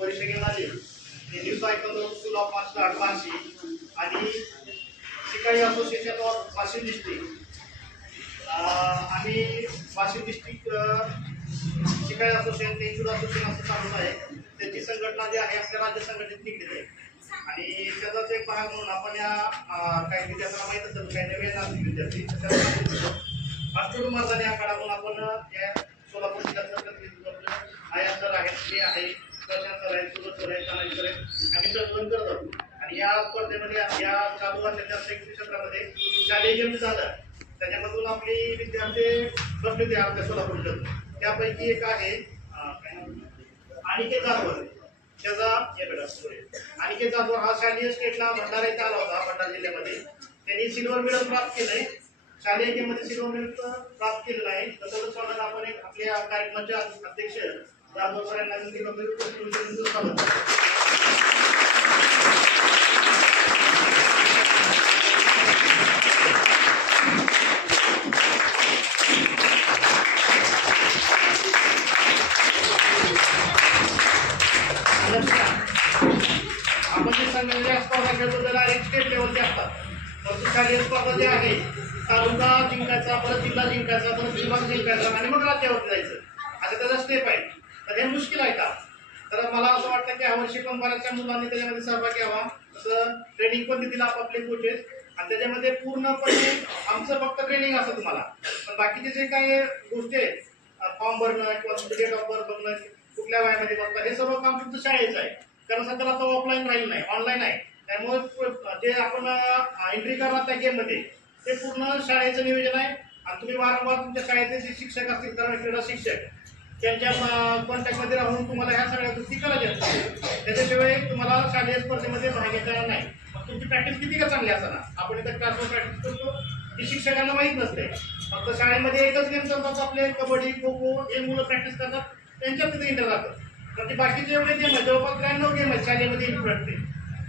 परिषदेत आले त्यांनी cycle school of master art फारसी आणि शिकाई असोसिएशन ऑफ वाशिम डिस्ट्रिक्ट आम्ही वाशिम डिस्ट्रिक्ट शिकाई असोसिएशन नेचुर असोसिएशन असं चालू आहे. त्यांची संघटना जी आहे आपल्या राज्य संघटनेत निघलेली आहे. आणि त्याचाच एक भाग म्हणून आपण या काही विद्यार्थ्यांना माहीत असेल काही नवीन असतील विद्यार्थी. अष्टुर मार्गाने हा काळातून आपण या सोलापूर जिल्ह्याचं प्रतिनिधित्व आया ते आहे. प्रशांत सर आहेत सुरत सर आहेत आम्ही संकलन करत. आहोत आणि या स्पर्धेमध्ये या चालू वर्षाच्या शैक्षणिक क्षेत्रामध्ये शालेय गेम झालं. त्याच्यामधून आपली विद्यार्थी बसले होते आपल्या सोलापूर त्यापैकी एक आहे काय नाव? अनिकेत जाधवर त्याचा हे बेटा, पुढे. अनिकेत जाधवर हा शालेय स्टेटला भंडारा इथे आला होता भंडारा जिल्ह्यामध्ये. त्यांनी सिल्वर मेडल प्राप्त केलंय. शालेय गेम सिल्वर मेडल प्राप्त केलेलं आहे. तसंच स्वागत आपण एक आपल्या कार्यक्रमाचे अध्यक्ष यांना विनंती करतो स्वागत. आपण जे संघटनेच्या स्पर्धा खेळतो त्याला एक स्टेट लेवलचे असतात. परंतु शालेय स्पर्धा जे आहे तालुका जिंकायचा परत जिल्हा जिंकायचा परत विभाग जिंकायचा आणि मग राज्यावर जायचं. असं त्याचा स्टेप आहे. तर हे मुश्किल आहे का तर मला असं वाटतं की यावर्षी पण बऱ्याचशा मुलांनी त्याच्यामध्ये सहभाग घ्यावा तसं ट्रेनिंग पण देतील आपापले कोचेस आणि त्याच्यामध्ये पूर्णपणे आमचं फक्त ट्रेनिंग असतं तुम्हाला. पण बाकीचे जे काही गोष्टी आहेत फॉर्म भरणं किंवा तुमचं डेट ऑफ बर्थ बघणं कुठल्या वयामध्ये बघणं हे सर्व काम तुमचं शाळेचं आहे. कारण सध्याला आता ऑफलाईन राहील नाही ऑनलाईन आहे. त्यामुळे जे आपण एंट्री करणार त्या गेममध्ये ते पूर्ण शाळेचं नियोजन आहे. आणि तुम्ही वारंवार तुमच्या शाळेचे जे शिक्षक असतील कारण क्रीडा शिक्षक त्यांच्या कॉन्टॅक्टमध्ये राहून तुम्हाला ह्या सगळ्या गोष्टी करायच्या असतात. त्याच्याशिवाय तुम्हाला शालेय स्पर्धेमध्ये भाग घेता नाही. मग तुमची प्रॅक्टिस किती का चांगली असणार? आपण इथं क्लासवर प्रॅक्टिस करतो. ती शिक्षकांना माहीत नसते. फक्त शाळेमध्ये एकच गेम चालतात आपले कबड्डी खो खो हे मुलं प्रॅक्टिस करतात. त्यांच्यात तिथे इंटर राहतात पण ते बाकीचे एवढे गेम आहेत. जवळपास त्र्याण्णव गेम आहेत शाळेमध्ये इंटर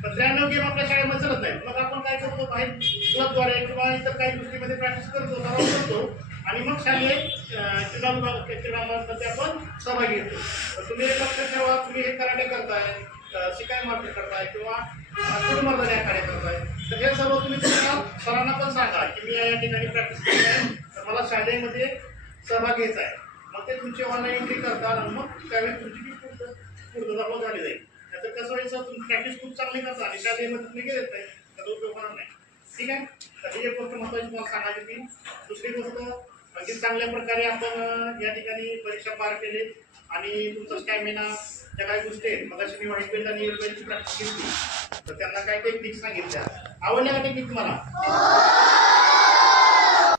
पण त्र्याण्णव गेम आपल्या शाळेमध्ये चालत नाही मग आपण काय करतो? बाहेर क्लबद्वारे किंवा इतर काही गोष्टीमध्ये प्रॅक्टिस करतो सराव करतो. आणि मग शालेय क्रीडामध्ये आपण सहभागी घेतो तुम्ही एक लक्षात ठेवा तुम्ही हे कराटे करताय शिकाय मार्ग करताय किंवा कुटुंबामध्ये कार्य करताय तर हे सर्व तुम्ही तुमच्या सरांना पण सांगा की मी या ठिकाणी प्रॅक्टिस करत आहे. तर मला शाळेमध्ये सहभाग घ्यायचा आहे. मग ते तुमची ऑनलाईन एंट्री करतात आणि मग त्यावेळी तुमची ती पूर्ण पूर्तता झाली जाईल. नाहीतर कसं व्हायचं तुम्ही प्रॅक्टिस खूप चांगली करता आणि शाळेमध्ये तुम्ही गेलेत नाही त्याचा उपयोग होणार नाही. ठीक आहे? तर ही एक गोष्ट महत्त्वाची तुम्हाला सांगायची ती दुसरी गोष्ट अगदी चांगल्या प्रकारे आपण या ठिकाणी परीक्षा पार केली आणि तुमचा स्टॅमिना त्या काही गोष्टी आहेत मग अशी मी व्हाईट बेल्ट आणि येलो बेल्टची प्रॅक्टिस केली तर त्यांना काय टेक्निक सांगितल्या. आवडल्या का टेक्निक तुम्हाला